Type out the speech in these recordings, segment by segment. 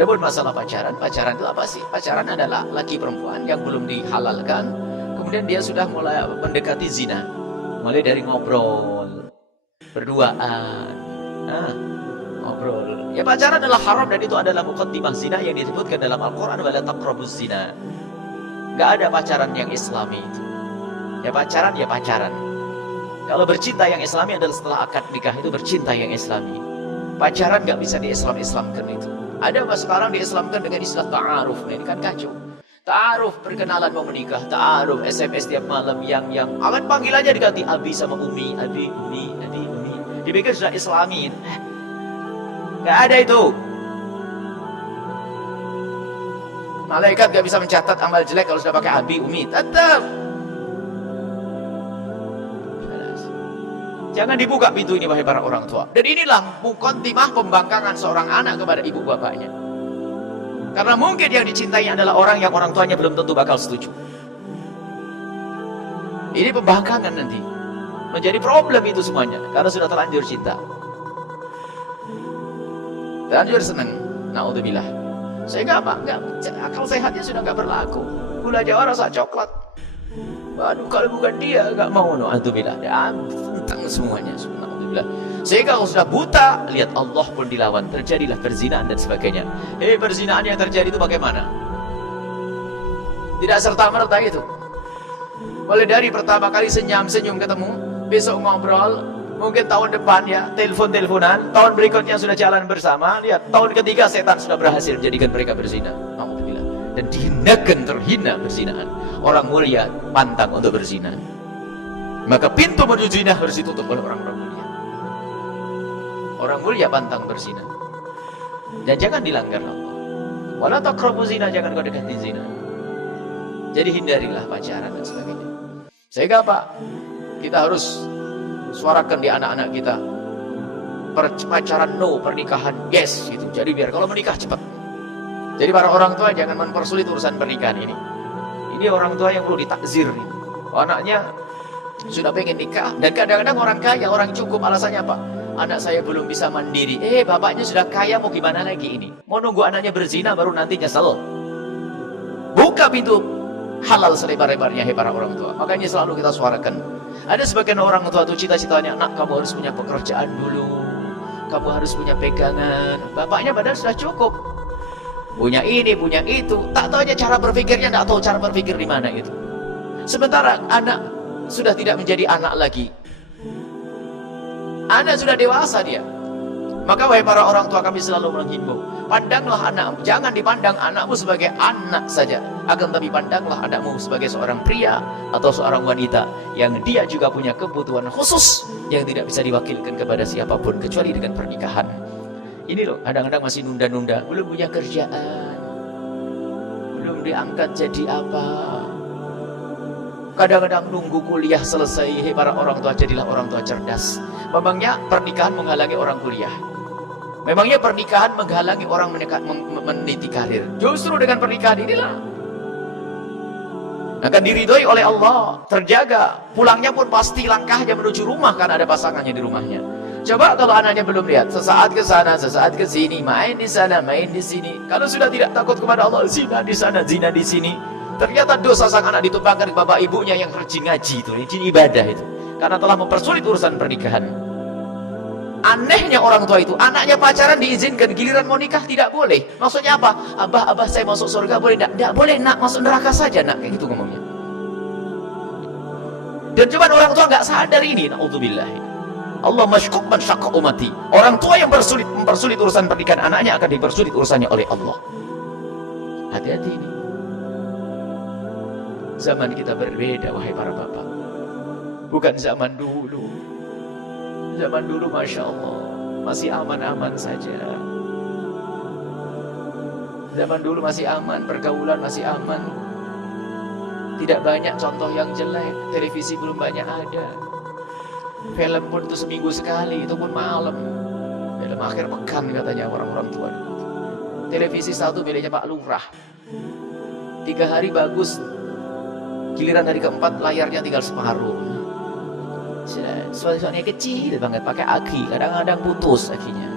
Adapun masalah pacaran, pacaran itu apa sih? Pacaran adalah laki perempuan yang belum dihalalkan, kemudian dia sudah mulai mendekati zina. Mulai dari ngobrol, berduaan, ngobrol. Ya pacaran adalah haram dan itu adalah muqaddimah zina yang disebutkan dalam Al-Quran, wala taqrabuz zina. Gak ada pacaran yang islami itu. Ya pacaran, ya pacaran. Kalau bercinta yang islami adalah setelah akad nikah itu bercinta yang islami. Pacaran gak bisa di-Islam-Islamkan itu. Ada apa sekarang di-Islamkan dengan istilah ta'aruf. Nah, ini kan kacau. Ta'aruf, perkenalan mau menikah. Ta'aruf, SMS tiap malam yang akan panggil aja diganti Abi sama Umi. Abi, Umi, Abi, Umi. Dipikir sudah islami. Gak ada itu. Malaikat gak bisa mencatat amal jelek kalau sudah pakai Abi, Umi. Tetap. Jangan dibuka pintu ini wahai para orang tua. Dan inilah muqaddimah pembangkangan seorang anak kepada ibu bapaknya. Karena mungkin yang dicintai adalah orang yang orang tuanya belum tentu bakal setuju. Ini pembangkangan nanti. Menjadi problem itu semuanya. Karena sudah terlanjur cinta. Terlanjur senang. Na'udzubillah. Sehingga apa? Akal sehatnya sudah gak berlaku. Gula Jawa rasa coklat. Waduh, kalau bukan dia gak mau. Na'udzubillah. Tentang semuanya. Subhanallah. Sehingga kalau sudah buta, lihat Allah pun dilawan. Terjadilah perzinaan dan sebagainya. Perzinaan yang terjadi itu bagaimana? Tidak serta-merta itu. Mulai dari pertama kali senyum ketemu, besok ngobrol, mungkin tahun depan ya telepon-teleponan, tahun berikutnya sudah jalan bersama. Lihat, tahun ketiga setan sudah berhasil menjadikan mereka berzina. Alhamdulillah. Dan dihinakan, terhina perzinaan. Orang mulia pantang untuk berzina. Maka pintu menuju zina harus ditutup oleh orang-orang mulia. Orang mulia pantang berzina. Dan jangan dilanggar Allah. Wala taqrabu zina, jangan kau dekati zina. Jadi hindarilah pacaran dan sebagainya. Sehingga apa? Kita harus suarakan di anak-anak kita. Pacaran no, pernikahan yes gitu. Jadi biar kalau menikah cepat. Jadi para orang tua jangan mempersulit urusan pernikahan ini. Ini orang tua yang perlu ditakzir. Anaknya sudah pengen nikah. Dan kadang-kadang orang kaya, orang cukup, alasannya apa? Anak saya belum bisa mandiri. Bapaknya sudah kaya, mau gimana lagi ini? Mau nunggu anaknya berzina baru nanti nyesel. Buka pintu halal selebar-lebarnya para orang tua. Makanya selalu kita suarakan. Ada sebagian orang tua itu cita-citanya, nak kamu harus punya pekerjaan dulu. Kamu harus punya pegangan. Bapaknya padahal sudah cukup. Punya ini, punya itu. Tak tahu aja cara berpikirnya, tak tahu cara berpikir di mana itu. Sementara anak sudah tidak menjadi anak lagi. Anak sudah dewasa dia. Maka wahai para orang tua, kami selalu menghimbau, pandanglah anakmu, jangan dipandang anakmu sebagai anak saja, akan tapi pandanglah anakmu sebagai seorang pria atau seorang wanita yang dia juga punya kebutuhan khusus yang tidak bisa diwakilkan kepada siapapun kecuali dengan pernikahan. Ini loh, kadang-kadang masih nunda-nunda, belum punya kerjaan, belum diangkat jadi apa. Kadang-kadang nunggu kuliah selesai. Para orang tua, jadilah orang tua cerdas. Memangnya pernikahan menghalangi orang kuliah? Memangnya pernikahan menghalangi orang meniti karir? Justru dengan pernikahan inilah akan diridhoi oleh Allah, terjaga. Pulangnya pun pasti langkahnya menuju rumah karena ada pasangannya di rumahnya. Coba kalau anaknya belum lihat, sesaat ke sana, sesaat ke sini, main di sana, main di sini. Kalau sudah tidak takut kepada Allah, zina di sana, zina di sini. Ternyata dosa sang anak ditumpangkan ke bapak ibunya yang rajin ngaji itu, rajin ibadah itu. Karena telah mempersulit urusan pernikahan. Anehnya orang tua itu, anaknya pacaran diizinkan, giliran mau nikah tidak boleh. Maksudnya apa? Abah saya masuk surga boleh enggak? Enggak boleh nak, masuk neraka saja nak, kayak gitu ngomongnya. Dan cuma orang tua enggak sadar ini, naudzubillah. Allah masyquk man syaqqa ummati. Orang tua yang mempersulit urusan pernikahan anaknya akan dipersulit urusannya oleh Allah. Hati-hati ini. Zaman kita berbeda wahai para bapak. Bukan zaman dulu. Zaman dulu Masya Allah masih aman-aman saja. Zaman dulu masih aman, pergaulan masih aman. Tidak banyak contoh yang jelek. Televisi belum banyak ada. Film pun itu seminggu sekali, itu pun malam. Film akhir pekan katanya orang-orang tua. Televisi satu miliknya Pak Lurah. 3 hari bagus. Giliran hari keempat layarnya tinggal separuh. Suaranya kecil banget, pakai aki, kadang-kadang putus akinya.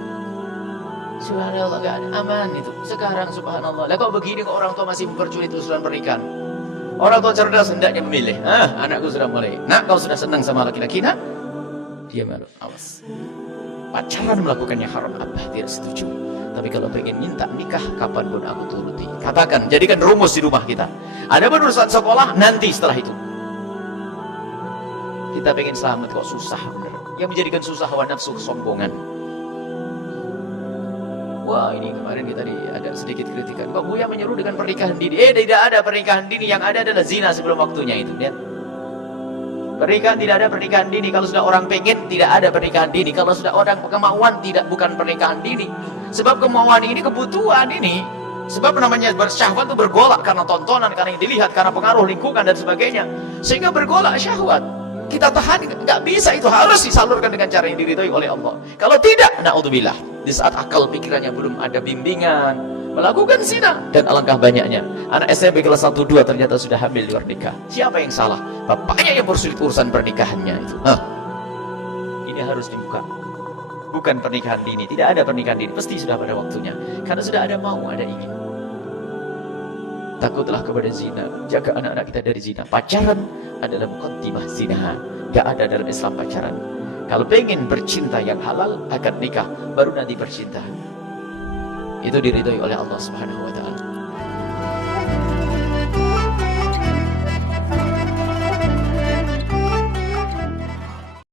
Subhanallah, gak ada aman itu. Sekarang subhanallah. Lah kok begini kok orang tua masih mempersulit urusan pernikahan? Orang tua cerdas hendaknya memilih. Anakku sudah mulai. Nak, kau sudah senang sama laki-laki, nak? Dia malu. Awas. Pacaran melakukannya haram, abah tidak setuju. Tapi kalau pengen minta nikah, kapanpun aku turuti. Katakan, jadikan rumus di rumah kita. Ada urusan sekolah, nanti setelah itu. Kita pengen selamat kok susah. Yang menjadikan susah hawa nafsu, kesombongan. Wah, ini kemarin kita ada sedikit kritikan. Kok Buya menyuruh dengan pernikahan dini? Tidak ada pernikahan dini. Yang ada adalah zina sebelum waktunya itu. Lihat. Pernikahan tidak ada pernikahan dini. Kalau sudah orang pengen, tidak ada pernikahan dini. Kalau sudah orang kemauan, bukan pernikahan dini. Sebab kemauan ini kebutuhan ini. Sebab namanya bersyahwat itu bergolak karena tontonan, karena yang dilihat, karena pengaruh lingkungan dan sebagainya. Sehingga bergolak syahwat. Kita tahan, nggak bisa, itu harus disalurkan dengan cara yang diridhoi oleh Allah. Kalau tidak, na'udzubillah, di saat akal pikirannya belum ada bimbingan, melakukan zina. Dan alangkah banyaknya anak SMP kelas 1-2 ternyata sudah hamil di luar nikah. Siapa yang salah? Bapaknya yang bersulit urusan pernikahannya itu. Ini harus dibuka. Bukan pernikahan dini. Tidak ada pernikahan dini, pasti sudah pada waktunya. Karena sudah ada mau, ada ingin. Takutlah kepada zina. Jaga anak-anak kita dari zina. Pacaran adalah muqaddimah zina. Gak ada dalam Islam pacaran. Kalau pengen bercinta yang halal, akad nikah, baru nanti bercinta. Itu diridhoi oleh Allah Subhanahu wa ta'ala.